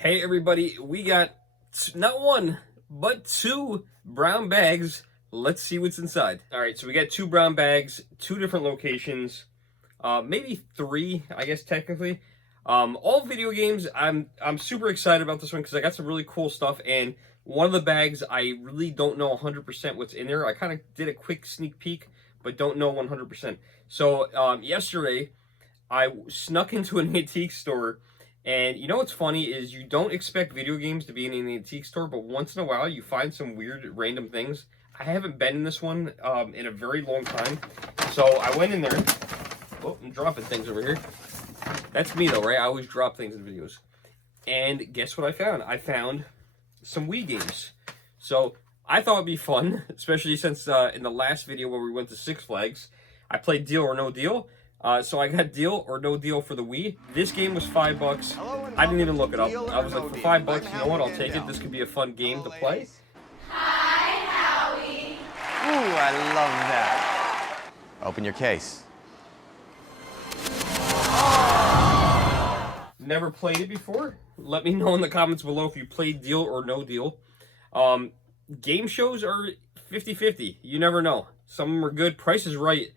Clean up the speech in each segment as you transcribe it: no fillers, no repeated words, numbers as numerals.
Hey everybody, we got not one, but two brown bags. Let's see what's inside. All right, so we got two brown bags, two different locations, maybe three, I guess technically. All video games. I'm super excited about this one because I got some really cool stuff. And one of the bags, I really don't know 100% what's in there. I kind of did a quick sneak peek, but don't know 100%. So yesterday, I snuck into an antique store. And you know what's funny is you don't expect video games to be in an antique store, but once in a while you find some weird random things. I haven't been in this one in a very long time. So I went in there. Oh, I'm dropping things over here. That's me though, right? I always drop things in videos. And guess what I found? I found some Wii games. So I thought it'd be fun, especially since in the last video where we went to Six Flags, I played Deal or No Deal. So I got Deal or No Deal for the Wii. This game was $5. I didn't even look it up. I was like, for $5, you know what? I'll take it. This could be a fun game to play. Hi, Howie. Ooh, I love that. Open your case. Never played it before? Let me know in the comments below if you played Deal or No Deal. Game shows are 50-50. You never know. Some of them are good. Price is Right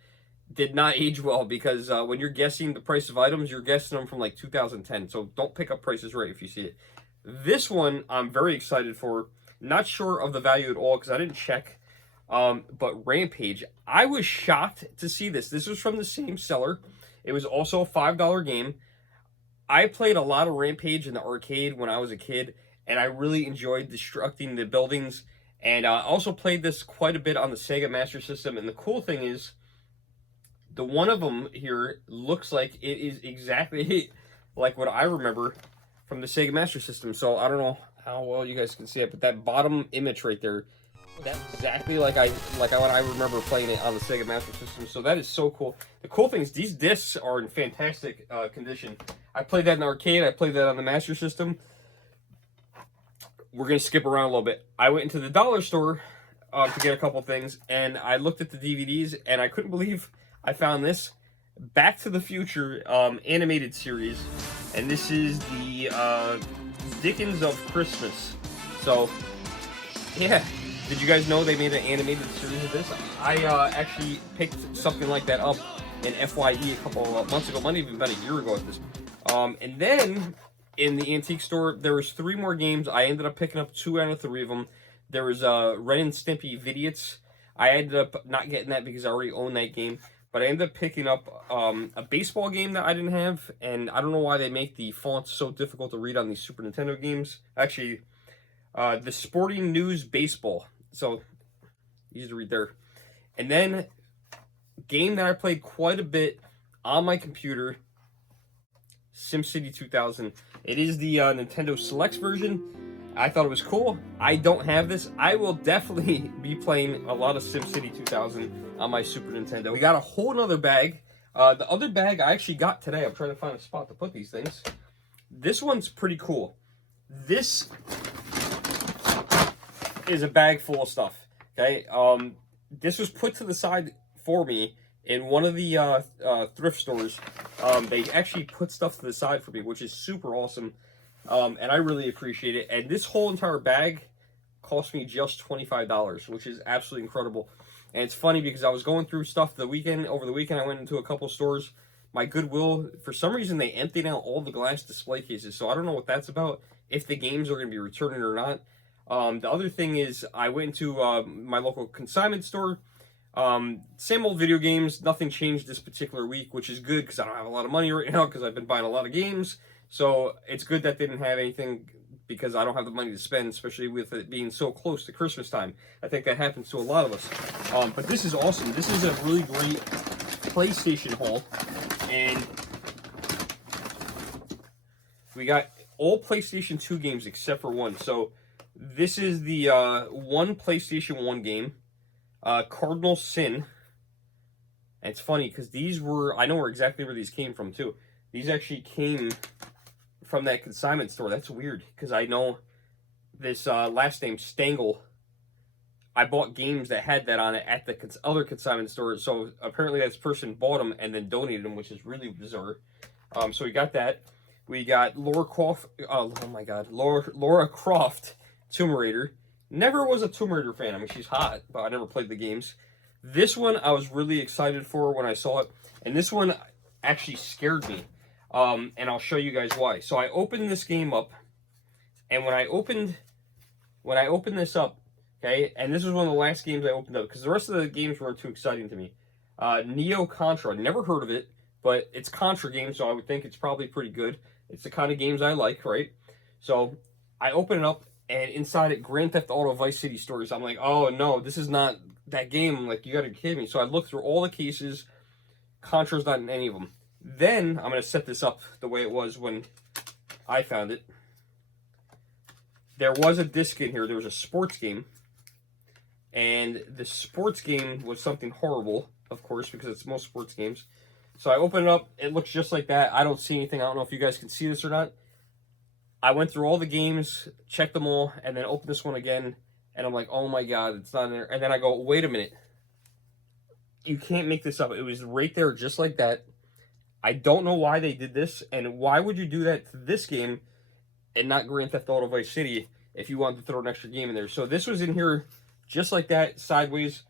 did not age well because when you're guessing the price of items, you're guessing them from like 2010. So don't pick up Price is Right if you see it. This one I'm very excited for. Not sure of the value at all because I didn't check. But Rampage, I was shocked to see this. This was from the same seller. It was also a $5 game. I played a lot of Rampage in the arcade when I was a kid, and I really enjoyed destructing the buildings. And I also played this quite a bit on the Sega Master System. And the cool thing is, the one of them here looks like it is exactly like what I remember from the Sega Master System. So I don't know how well you guys can see it, but that bottom image right there, that's exactly like what I remember playing it on the Sega Master System. So that is so cool. The cool thing is these discs are in fantastic condition. I played that in the arcade. I played that on the Master System. We're going to skip around a little bit. I went into the dollar store to get a couple things, and I looked at the DVDs, and I couldn't believe I found this Back to the Future animated series, and this is the Dickens of Christmas. So, yeah, did you guys know they made an animated series of this? I actually picked something like that up in FYE a couple of months ago, might even been a year ago at this. And then in the antique store, there was 3 more games. I ended up picking up 2 out of 3 of them. There was Ren and Stimpy Vidiots. I ended up not getting that because I already own that game. But I ended up picking up a baseball game that I didn't have, and I don't know why they make the fonts so difficult to read on these Super Nintendo games. Actually, the Sporting News Baseball, so easy to read there. And then, game that I played quite a bit on my computer, SimCity 2000. It is the Nintendo Selects version. I thought it was cool. I don't have this. I will definitely be playing a lot of SimCity 2000 on my Super Nintendo. We got a whole nother bag. The other bag I actually got today. I'm trying to find a spot to put these things. This one's pretty cool. This is a bag full of stuff. Okay. This was put to the side for me in one of the thrift stores. They actually put stuff to the side for me, which is super awesome. And I really appreciate it. And this whole entire bag cost me just $25, which is absolutely incredible. And it's funny because I was going through stuff over the weekend, I went into a couple stores. My Goodwill, for some reason, they emptied out all the glass display cases. So I don't know what that's about, if the games are going to be returning or not. The other thing is I went to my local consignment store. Same old video games. Nothing changed this particular week, which is good because I don't have a lot of money right now because I've been buying a lot of games. So it's good that they didn't have anything because I don't have the money to spend, especially with it being so close to Christmas time. I think that happens to a lot of us. But this is awesome. This is a really great PlayStation haul. And we got all PlayStation 2 games except for one. So this is the one PlayStation 1 game, Cardinal Sin. And it's funny because these were, I know exactly where these came from too. These actually came from that consignment store. That's weird because I know this last name Stengel. I bought games that had that on it at the other consignment store. So apparently this person bought them and then donated them, which is really bizarre. So we got that. We got Laura Croft. Oh my God, Laura Croft, Tomb Raider. Never was a Tomb Raider fan. I mean, she's hot, but I never played the games. This one I was really excited for when I saw it, and this one actually scared me. And I'll show you guys why. So I opened this game up, and when I opened this up, okay, and this was one of the last games I opened up because the rest of the games weren't too exciting to me. Neo Contra, never heard of it, but it's Contra game, so I would think it's probably pretty good. It's the kind of games I like, right? So I open it up, and inside it, Grand Theft Auto Vice City Stories. I'm like, oh no, this is not that game. I'm like, you gotta kid me. So I looked through all the cases. Contra's not in any of them. Then I'm gonna set this up the way it was when I found it. There was a disc in here. There was a sports game. And the sports game was something horrible, of course, because it's most sports games. So I open it up. It looks just like that. I don't see anything. I don't know if you guys can see this or not. I went through all the games, checked them all, and then opened this one again. And I'm like, oh my God, it's not in there. And then I go, wait a minute. You can't make this up. It was right there just like that. I don't know why they did this. And why would you do that to this game and not Grand Theft Auto Vice City if you wanted to throw an extra game in there? So this was in here just like that, sideways.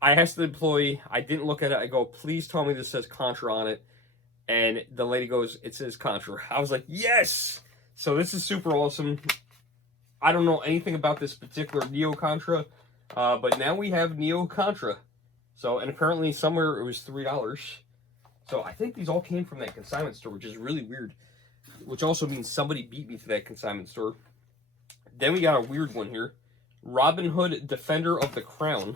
I asked the employee, I didn't look at it. I go, please tell me this says Contra on it. And the lady goes, it says Contra. I was like, yes! So this is super awesome. I don't know anything about this particular Neo Contra, but now we have Neo Contra. So, and apparently somewhere it was $3. So I think these all came from that consignment store, which is really weird. Which also means somebody beat me to that consignment store. Then we got a weird one here. Robin Hood Defender of the Crown.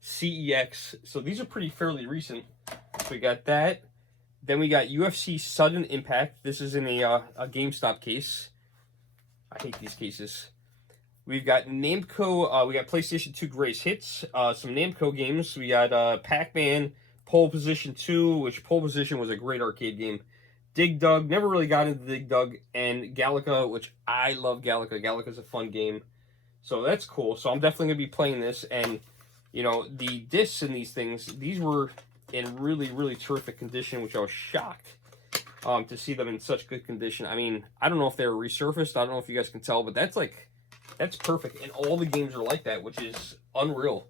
CEX. So these are pretty fairly recent. So we got that. Then we got UFC Sudden Impact. This is in a GameStop case. I hate these cases. We've got Namco. We got PlayStation 2 Greatest Hits. Some Namco games. We got Pac-Man, Pole Position 2, which Pole Position was a great arcade game. Dig Dug. Never really got into Dig Dug. And Galaga, which I love Galaga. Galaga's a fun game. So that's cool. So I'm definitely going to be playing this. And, you know, the discs and these things, these were in really, really terrific condition, which I was shocked to see them in such good condition. I mean, I don't know if they were resurfaced. I don't know if you guys can tell, but that's perfect. And all the games are like that, which is unreal.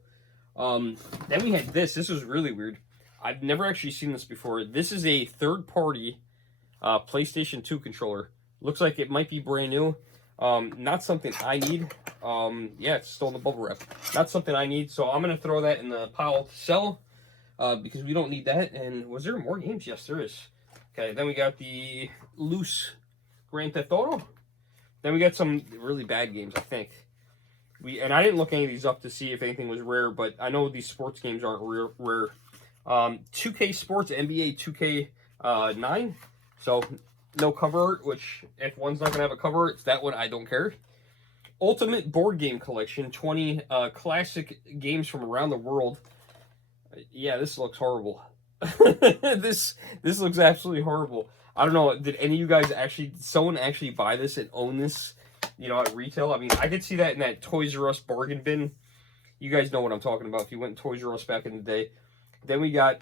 Then we had this. This was really weird. I've never actually seen this before. This is a third-party PlayStation 2 controller. Looks like it might be brand new. Not something I need. Yeah, it's still in the bubble wrap. Not something I need, so I'm going to throw that in the pile to sell because we don't need that. And was there more games? Yes, there is. Okay, then we got the loose Grand Theft Auto. Then we got some really bad games, I think. And I didn't look any of these up to see if anything was rare, but I know these sports games aren't rare. 2K Sports, NBA 2K9. So, no cover art, which if one's not going to have a cover art, it's that one. I don't care. Ultimate Board Game Collection, 20 classic games from around the world. Yeah, this looks horrible. This looks absolutely horrible. I don't know, did someone actually buy this and own this, you know, at retail? I mean, I could see that in that Toys R Us bargain bin. You guys know what I'm talking about if you went to Toys R Us back in the day. Then we got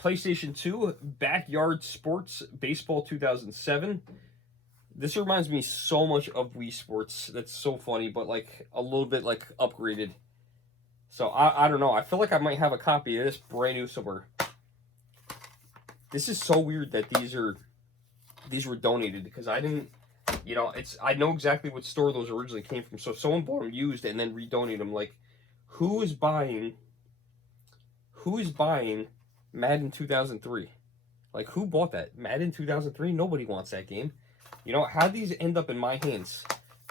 PlayStation 2 Backyard Sports Baseball 2007. This reminds me so much of Wii Sports. That's so funny, but like a little bit like upgraded. So I don't know. I feel like I might have a copy of this brand new somewhere. This is so weird that these were donated because I didn't, you know, I know exactly what store those originally came from. So if someone bought them used and then redonated them, like who is buying Madden 2003? Like who bought that? Madden 2003? Nobody wants that game. You know, how'd these end up in my hands?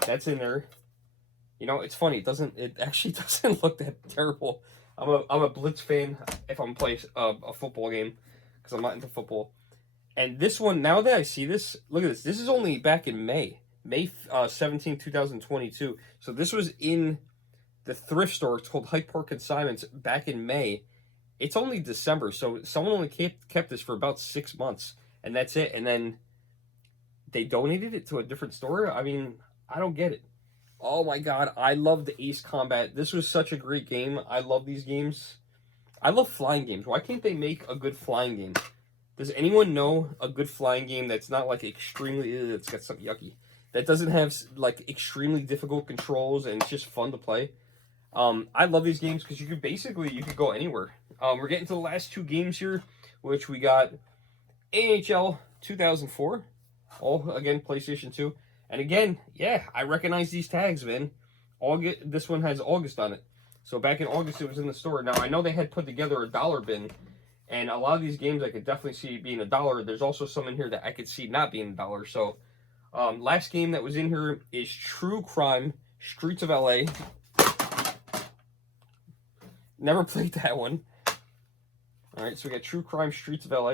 That's in there. You know, it's funny. It actually doesn't look that terrible. I'm a Blitz fan if I'm playing a football game because I'm not into football. And this one, now that I see this, look at this. This is only back in May 17, 2022. So this was in the thrift store. It's called Hyde Park Consignments back in May. It's only December, so someone only kept this for about 6 months, and that's it. And then they donated it to a different store. I mean, I don't get it. Oh my god, I love the Ace Combat. This was such a great game. I love these games. I love flying games. Why can't they make a good flying game? Does anyone know a good flying game that's not like extremely, it's got something yucky, that doesn't have like extremely difficult controls and it's just fun to play? I love these games because you could go anywhere. We're getting to the last 2 games here, which we got NHL 2004, all again PlayStation 2, and again, yeah, I recognize these tags, man. August, this one has August on it, so back in August it was in the store. Now I know they had put together a dollar bin, and a lot of these games I could definitely see being $1. There's also some in here that I could see not being $1. So, last game that was in here is True Crime Streets of LA. Never played that one. Alright, so we got True Crime Streets of LA.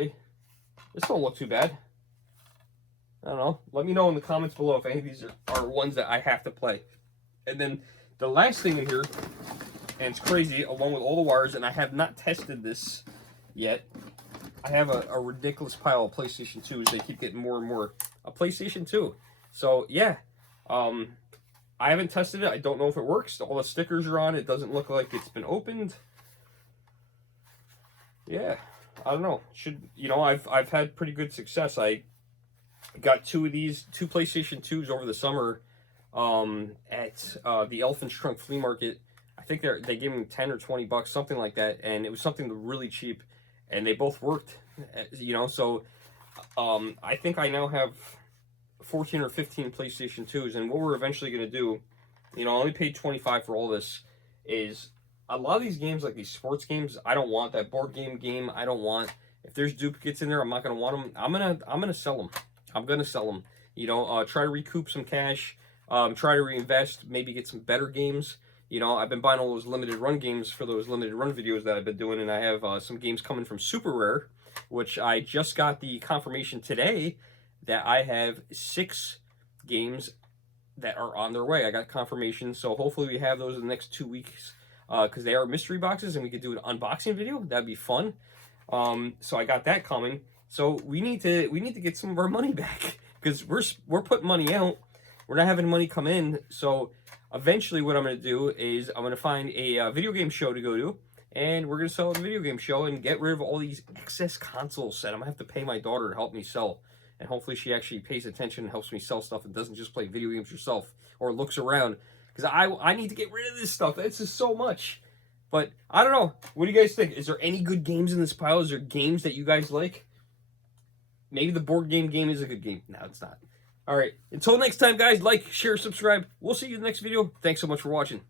This don't look too bad. I don't know. Let me know in the comments below if any of these are ones that I have to play. And then the last thing in here, and it's crazy, along with all the wires, and I have not tested this yet. I have a ridiculous pile of PlayStation 2s. They keep getting more and more. A PlayStation 2. So, yeah. I haven't tested it. I don't know if it works. All the stickers are on. It doesn't look like it's been opened. Yeah. I don't know. I've had pretty good success. I got 2 of these, 2 PlayStation 2s over the summer at the Elephant's Trunk flea market. I think they gave them 10 or 20 bucks, something like that, and it was something really cheap, and they both worked, so I think I now have 14 or 15 PlayStation 2s, and what we're eventually going to do, I only paid $25 for all this, is a lot of these games, like these sports games, I don't want. That board game, I don't want. If there's duplicates in there, I'm not going to want them. I'm gonna sell them. I'm going to sell them. Try to recoup some cash, try to reinvest, maybe get some better games. I've been buying all those limited run games for those limited run videos that I've been doing, and I have some games coming from Super Rare, which I just got the confirmation today that I have 6 games that are on their way. I got confirmation, so hopefully we have those in the next 2 weeks, because they are mystery boxes, and we could do an unboxing video. That'd be fun. So I got that coming. So we need to get some of our money back, because we're putting money out. We're not having money come in, so eventually what I'm going to do is I'm going to find a video game show to go to, and we're going to sell at a video game show and get rid of all these excess consoles that I'm going to have to pay my daughter to help me sell. And hopefully she actually pays attention and helps me sell stuff and doesn't just play video games herself or looks around. Because I need to get rid of this stuff. It's just so much. But I don't know. What do you guys think? Is there any good games in this pile? Is there games that you guys like? Maybe the board game is a good game. No, it's not. All right. Until next time, guys, like, share, subscribe. We'll see you in the next video. Thanks so much for watching.